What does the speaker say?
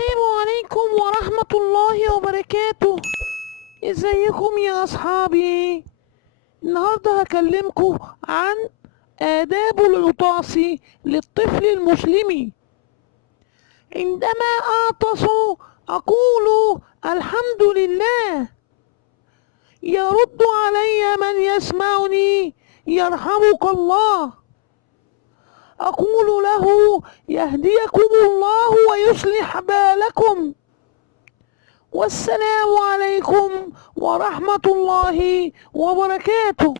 السلام عليكم ورحمة الله وبركاته. ازيكم يا اصحابي؟ النهاردة هكلمكم عن آداب العطاس للطفل المسلم. عندما أعطس أقول الحمد لله، يرد علي من يسمعني يرحمك الله. أقول له يهديكم الله ويصلح بالكم، والسلام عليكم ورحمة الله وبركاته.